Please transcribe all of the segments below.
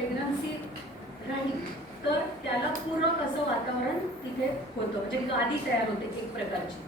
Pregnancy राहिली तर त्याला पूरक असं वातावरण तिथे होतं? म्हणजे गादी तयार होते एक प्रकारची.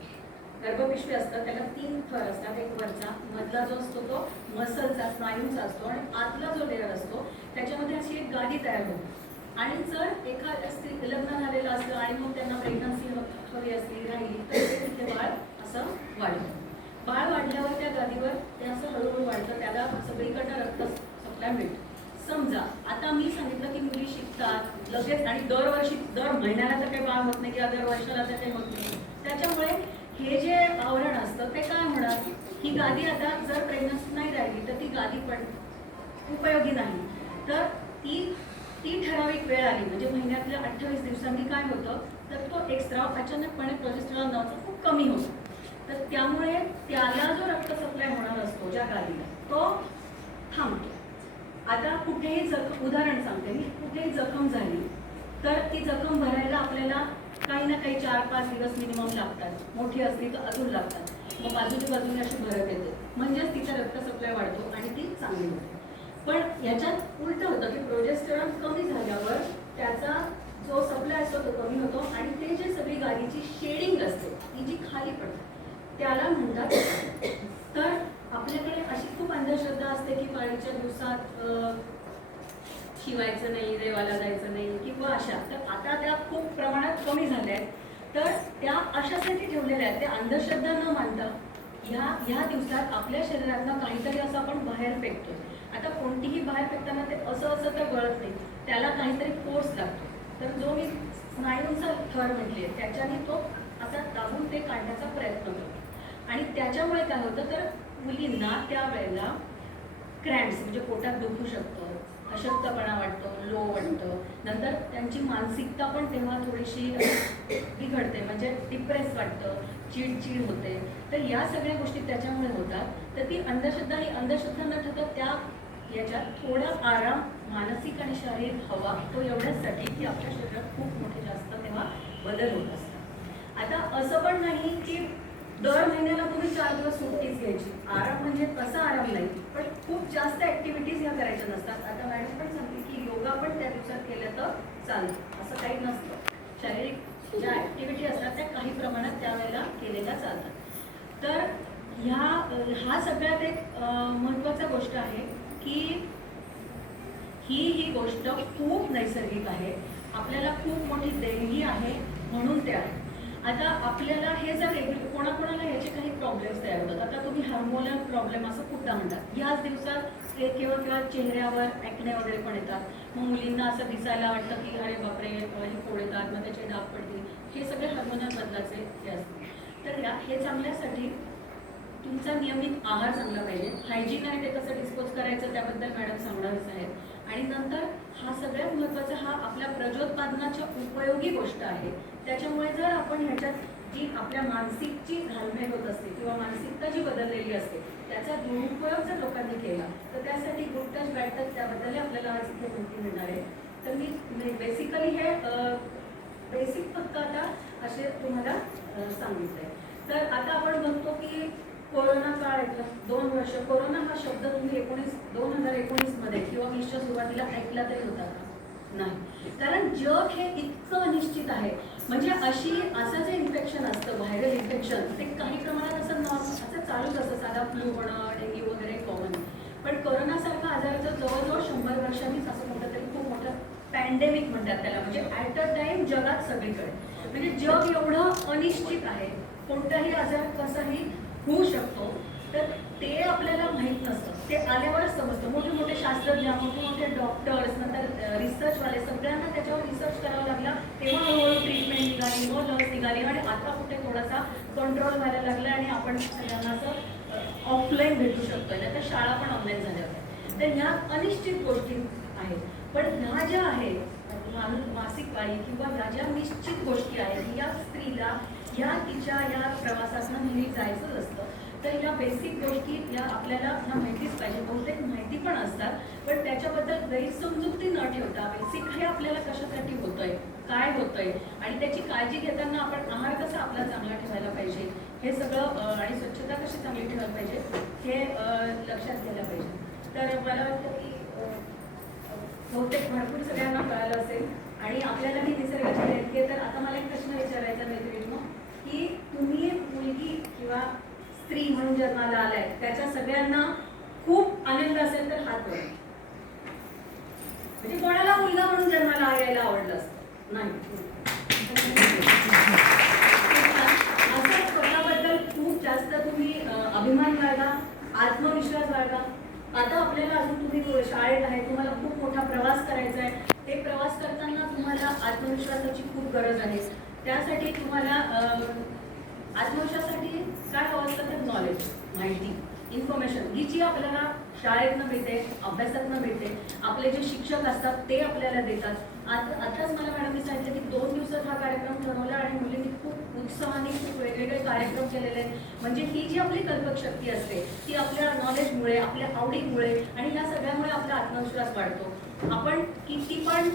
गर्भपिशवी असतात त्याला तीन थर असतात. एक वरचा मधला जो असतो तो मसलचा स्नायूंचा असतो आणि आतला जो लेअर असतो त्याच्यामध्ये अशी एक गादी तयार होते. आणि जर एखाद्या स्त्री लग्न झालेलं असलं आणि मग त्यांना प्रेग्नन्सी हवी असली राहिली तर ते तिथे बाळ असं वाढतं. बाळ वाढल्यावर त्या गादीवर ते असं हळूहळू वाढतं त्याला सगळीकडनं रक्त सप्लाय मिळतं समजा आता मी सांगितलं की मुली शिकतात लगेच आणि दरवर्षी दर महिन्याला तर काही बाळ होत नाही किंवा दर वर्षाला तर काही होत नाही. त्याच्यामुळे हे जे आवरण असतं ते काय होणार? ही गादी आता जर प्रेग्नन्सी नाही राहिली तर ती गादी पण उपयोगी नाही. तर ती ती ठराविक वेळ आली म्हणजे महिन्यातल्या अठ्ठावीस दिवसांनी काय होतं? तर तो एक स्त्राव अचानकपणे प्रोजेस्ट्रॉल नावाचा खूप कमी होतो. तर त्यामुळे त्याला जो रक्त सप्लाय होणार असतो ज्या गादी तो थांबतो आता कुठेही जखम उदाहरण सांगते मी कुठेही जखम झाली तर ती जखम भरायला आपल्याला काही ना काही चार पाच दिवस मिनिमम लागतात. मोठी असली तर अजून लागतात. मग बाजूच्या बाजूने अशी भरत येते. म्हणजेच तिचा रक्त सप्लाय वाढतो आणि ती चांगली होते. पण याच्यात उलट होतं की प्रोजेस्टेरॉन कमी झाल्यावर त्याचा जो सप्लाय असतो तो कमी होतो आणि ते जे सगळी गाडीची शेडिंग असते ती जी खाली पडते त्याला म्हणतात तर आपल्याकडे अशी खूप अंधश्रद्धा असते की पाळीच्या दिवसात अं, शिवायचं नाही देवाला जायचं नाही किंवा अशा. तर आता त्या खूप प्रमाणात कमी झाल्या आहेत. तर त्या अशासाठी ठेवलेल्या आहेत. त्या अंधश्रद्धा न मानता ह्या ह्या दिवसात आपल्या शरीरातनं काहीतरी असं आपण बाहेर फेकतो आता कोणतीही बाहेर फेकताना ते असं असं तर गळत नाही. त्याला काहीतरी फोर्स लागतो. तर जो मी स्नायूंचा थर म्हटले त्याच्याने तो असा दाबून ते काढण्याचा प्रयत्न करतो. आणि त्याच्यामुळे काय होतं तर मुलींना त्यावेळेला क्रॅम्प्स म्हणजे पोटात दुखू शकतं अशक्तपणा वाटतो लो वाटतं. नंतर त्यांची मानसिकता पण तेव्हा थोडीशी बिघडते. म्हणजे डिप्रेस वाटतं चिडचिड होते. तर या सगळ्या गोष्टी त्याच्यामुळे होतात. तर ती अंधश्रद्धा ही अंधश्रद्धा न ठरता त्या याच्यात थोडा आराम मानसिक आणि शारीरिक हवा तो एवढ्याचसाठी की आपल्या शरीरात खूप मोठे जास्त तेव्हा बदल होत असतात. आता असं पण नाही की दर महिन्याला तुम्ही चार दिवस सुट्टीच घ्यायची. आराम म्हणजे तसा आराम नाही पण खूप जास्त ऍक्टिव्हिटीज ह्या करायच्या नसतात. आता मॅडम पण सांगते की योगा पण त्या दिवसात केलं तर चालतं असं काही नसतं. शारीरिक ज्या ऍक्टिव्हिटी असतात त्या काही प्रमाणात त्यावेळेला केलेल्या चालतात. तर ह्या हा सगळ्यात एक महत्त्वाचा महत्त्वाचा गोष्ट आहे की ही ही गोष्ट खूप नैसर्गिक आहे. आपल्याला खूप मोठी देणगी आहे म्हणून ते आहे. आता आपल्याला हे जर कोणाकोणाला ह्याचे काही प्रॉब्लेम्स तयार होतात आता तुम्ही हार्मोनल प्रॉब्लेम असं कुठला म्हणतात. याच दिवसात ते केवळ किंवा चेहऱ्यावर ॲक्ने वगैरे पण येतात. मग मुलींना असं दिसायला वाटतं की अरे बापरे हे पोळ येतात मग त्याचे डाग पडतील. हे सगळे हार्मोनल बदलाचे हे असते तर या हे चांगल्यासाठी तुमचा नियमित आहार चांगला पाहिजे. हायजीन आहे ते कसं डिस्पोज करायचं त्याबद्दल मॅडम सांगणारच आहेत. आणि नंतर हा सगळ्यात महत्त्वाचा हा आपल्या प्रजोत्पादनाच्या उपयोगी गोष्ट आहे. त्याच्यामुळे जर आपण ह्याच्यात जी आपल्या मानसिकची घालमेल होत असते किंवा मानसिकता जी बदललेली असते त्याचा दुरुपयोग जर लोकांनी केला तर त्यासाठी गुड टच बॅड टच त्याबद्दलही आपल्याला आज इथे माहिती मिळणार आहे. तर मी म्हणजे बेसिकली हे बेसिक फक्त आता असे तुम्हाला सांगितलं आहे तर आता आपण बघतो की कोरोना काळ ऐकला दोन वर्ष कोरोना हा शब्द तुम्ही एकोणीस दोन हजार एकोणीसमध्ये किंवा वीसच्या सुरुवातीला ऐकला तरी होता का? नाही. कारण जग हे इतकं अनिश्चित आहे. म्हणजे अशी असं जे इन्फेक्शन असतं व्हायरल इन्फेक्शन ते काही प्रमाणात असं नॉर्मल असं चालूच असतं. साधा फ्लू होणं डेंग्यू वगैरे कॉमन पण कोरोनासारखा आजाराचं जवळजवळ शंभर वर्षांनीच असं कुठं तरी खूप मोठं पॅन्डेमिक म्हणतात त्याला. म्हणजे ॲट अ टाइम जगात सगळीकडे. म्हणजे जग एवढं अनिश्चित आहे. कोणताही आजार कसाही होऊ शकतो तर ते आपल्याला माहीत नसतं. ते आल्यावरच समजतं. मोठे मोठे शास्त्रज्ञ मोठे मोठे डॉक्टर्स नंतर रिसर्चवाले सगळ्यांना त्याच्यावर रिसर्च करावा लागला तेव्हा हळूहळू ट्रीटमेंट निघाली हो मग लस निघाली आणि आता कुठे थोडासा कंट्रोल व्हायला लागला आणि आपण सगळ्यांना असं ऑफलाईन भेटू शकतो नाही तर शाळा पण ऑनलाईन झाल्या. होत्या तर ह्या अनिश्चित गोष्टी आहेत. पण ह्या ज्या आहेत माणूस मासिक पाळी किंवा ह्या ज्या निश्चित गोष्टी आहेत या स्त्रीला या तिच्या या प्रवासातनं नेहमी जायचंच असतं. तर ह्या बेसिक गोष्टी या आपल्याला ह्या माहितीच पाहिजे. बहुतेक माहिती पण असतात पण त्याच्याबद्दल गैरसमजुती न ठेवता बेसिक हे आपल्याला कशासाठी होतंय काय होतंय आणि त्याची काळजी घेताना आपण आहार कसा आपला चांगला ठेवायला पाहिजे हे सगळं आणि स्वच्छता कशी चांगली ठेवायला पाहिजे हे लक्षात घ्यायला पाहिजे. तर मला वाटतं की बहुतेक भरपूर सगळ्यांना कळालं असेल आणि आपल्याला निसर्गाच्या तर आता मला एक प्रश्न विचारायचा मैत्रिणी. किंवा स्त्री म्हणून जन्माला आलाय त्याच्या सगळ्यांना खूप आनंद असेल तर हात वर म्हणजे कोणाला मुलगा म्हणून जन्माला यायला आवडलं असतं? नाही. असं स्वतःबद्दल खूप जास्त तुम्ही अभिमान बाळगा आत्मविश्वास बाळगा. आता आपल्याला अजून तुम्ही शाळेत आहे तुम्हाला खूप मोठा प्रवास करायचा आहे. ते प्रवास करताना तुम्हाला आत्मविश्वासाची खूप गरज आहे. त्यासाठी तुम्हाला आत्मविश्वासासाठी काय हवं असतं तर नॉलेज माहिती इन्फॉर्मेशन ही जी आपल्याला शाळेतनं मिळते अभ्यासातनं मिळते आपले जे शिक्षक असतात ते आपल्याला देतात. आता आताच मला मॅडमनी सांगितलं की दोन दिवसात हा कार्यक्रम ठरवला आणि मुलींनी खूप उत्साहाने खूप वेगवेगळे कार्यक्रम केलेले आहेत. म्हणजे ही जी आपली कल्पकशक्ती असते ती आपल्या नॉलेजमुळे आपल्या आवडीमुळे आणि या सगळ्यामुळे आपला आत्मविश्वास वाढतो. आपण किती पण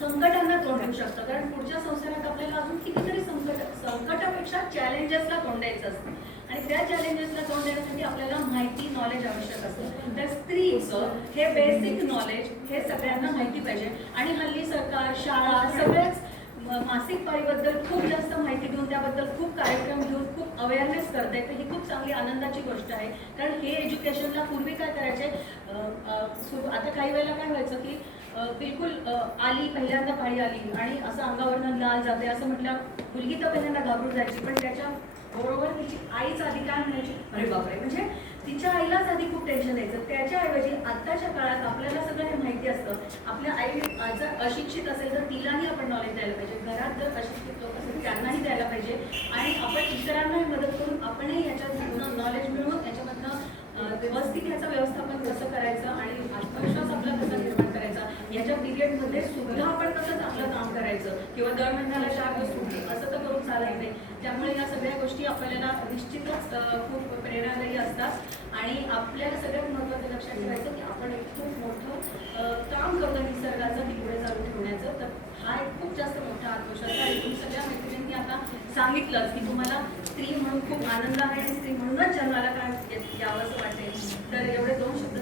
संकटांना तोंड देऊ शकतो. कारण पुढच्या संसारात आपल्याला अजून कितीतरी संकट संकटापेक्षा चॅलेंजेसला तोंड द्यायचं असतं. आणि त्या चॅलेंजेसला तोंड देण्यासाठी आपल्याला माहिती नॉलेज आवश्यक असतं. तर स्त्रीचं हे बेसिक नॉलेज हे सगळ्यांना माहिती पाहिजे. आणि हल्ली सरकार शाळा सगळ्याच मासिक पाळीबद्दल खूप जास्त माहिती घेऊन त्याबद्दल खूप कार्यक्रम घेऊन खूप अवेअरनेस करते तर ही खूप चांगली आनंदाची गोष्ट आहे. कारण हे एज्युकेशनला पूर्वी काय करायचे? सुरु- आता काही वेळेला काय व्हायचं की बिलकुल आली पहिल्यांदा पाळी आली. आणि असं अंगावरनं लाल जाते असं म्हटलं मुलगी तर पहिल्यांदा घाबरून जायची पण त्याच्या बरोबर तिची आईच आधी काय म्हणायची? अरे बापरे! म्हणजे तिच्या आईलाच आधी खूप टेन्शन यायचं. त्याच्याऐवजी आत्ताच्या काळात आपल्याला सगळं हे माहिती असतं. आपल्या आई जर अशिक्षित असेल तर तिलाही आपण नॉलेज द्यायला पाहिजे. घरात जर अशिक्षित लोक असेल त्यांनाही द्यायला पाहिजे आणि आपण इतरांनाही मदत करून आपणही याच्यात नॉलेज मिळवून याच्यामधनं अ, व्यवस्थित याचं व्यवस्थापन कसं करायचं आणि आत्मविश्वास आपला कसा निर्माण करायचा याच्या पिरियडमध्ये सुद्धा आपण कसं आपलं काम करायचं किंवा दर महिन्याला चार दिवस सुट्टी असं तर करून चालत नाही. त्यामुळे या सगळ्या गोष्टी आपल्याला निश्चितच खूप प्रेरणादायी असतात. आणि आपल्याला सगळ्यात महत्त्वाचं लक्षात ठेवायचं की आपण एक खूप मोठं काम करतो निसर्गाचं तिकडे चालू ठेवण्याचं. तर हा एक खूप जास्त मोठा आत्मविश्वास आहे तुम्ही सगळ्या मैत्रिणींनी आता सांगितलंच की तुम्हाला स्त्री म्हणून खूप आनंद आहे आणि स्त्री म्हणूनच जन्माला काय यावं असं वाटेल तर एवढे दोन शब्द